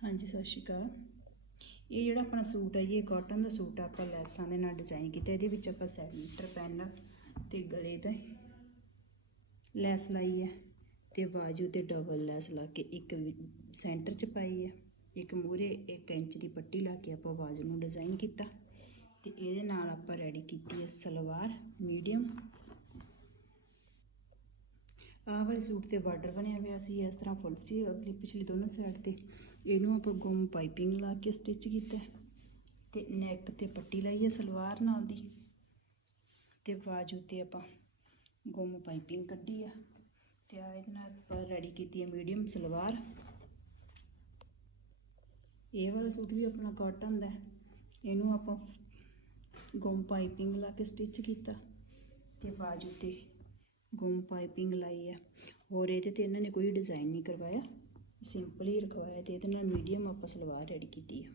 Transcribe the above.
ਹਾਂਜੀ, ਸਤਿ ਸ਼੍ਰੀ ਅਕਾਲ। ਇਹ ਜਿਹੜਾ ਆਪਣਾ ਸੂਟ ਹੈ ਜੀ, ਇਹ ਕਾਟਨ ਦਾ ਸੂਟ ਆ, ਆਪਾਂ ਲੈਸਾਂ ਦੇ ਨਾਲ ਡਿਜ਼ਾਈਨ ਕੀਤਾ। ਇਹਦੇ ਵਿੱਚ ਆਪਾਂ ਸੈਂਟਰ ਪੈਨ ਤੇ ਗਲੇ ਤੇ ਲੈਸ ਲਾਈ ਹੈ ਤੇ ਬਾਜੂ ਤੇ ਡਬਲ ਲੈਸ ਲਾ ਕੇ ਇੱਕ ਸੈਂਟਰ 'ਚ ਪਾਈ ਹੈ। ਇੱਕ ਮੂਰੇ 1 ਇੰਚ ਦੀ ਪੱਟੀ ਲਾ ਕੇ ਆਪਾਂ ਬਾਜੂ ਨੂੰ ਡਿਜ਼ਾਈਨ ਕੀਤਾ ਤੇ ਇਹਦੇ ਨਾਲ ਆਪਾਂ ਰੈਡੀ ਕੀਤੀ ਹੈ ਸਲਵਾਰ ਮੀਡੀਅਮ ਆਹ ਵਾਲੇ ਸੂਟ ਤੇ ਬਾਰਡਰ ਬਣਿਆ ਹੋਇਆ ਸੀ, ਇਸ ਤਰ੍ਹਾਂ ਫੁੱਲ ਸੀ ਅਗਲੀ ਪਿਛਲੀ ਦੋਨੋਂ ਸਾਈਡ ਤੇ। ਇਹਨੂੰ ਆਪਾਂ ਗੁੰਮ ਪਾਈਪਿੰਗ ਲਾ ਕੇ ਸਟਿਚ ਕੀਤਾ ਹੈ। ਤੇ ਨੈਕ ਤੇ ਪੱਟੀ ਲਾਈ ਹੈ ਸਲਵਾਰ ਨਾਲ ਦੀ। ਤੇ ਬਾਜੂ ਤੇ ਆਪਾਂ ਗੁੰਮ ਪਾਈਪਿੰਗ ਕੱਢੀ ਆ। ਤੇ ਆ ਇਹਦੇ ਨਾਲ ਆਪਾਂ ਰੈਡੀ ਕੀਤੀ ਹੈ ਮੀਡੀਅਮ ਸਲਵਾਰ। ਇਹ ਵਾਲਾ ਸੂਟ ਵੀ ਆਪਣਾ ਕਾਟਨ ਦਾ ਇਹਨੂੰ ਆਪਾਂ ਗੁੰਮ ਪਾਈਪਿੰਗ ਲਾ ਕੇ ਸਟਿਚ ਕੀਤਾ। ਤੇ ਬਾਜੂ ਤੇ ਗੁੰਮ ਪਾਈਪਿੰਗ ਲਾਈ ਹੈ ਔਰ ਇਹਦੇ ਤੇ ਇਹਨਾਂ ਨੇ ਕੋਈ ਡਿਜ਼ਾਈਨ ਨਹੀਂ ਕਰਵਾਇਆ। ਸਿੰਪਲ ਹੀ ਰਖਵਾਇਆ ਤੇ ਇਹਦੇ ਨਾਲ ਮੀਡੀਅਮ ਆਪਾਂ ਸਲਵਾਰ ਰੈਡੀ ਕੀਤੀ ਹੈ।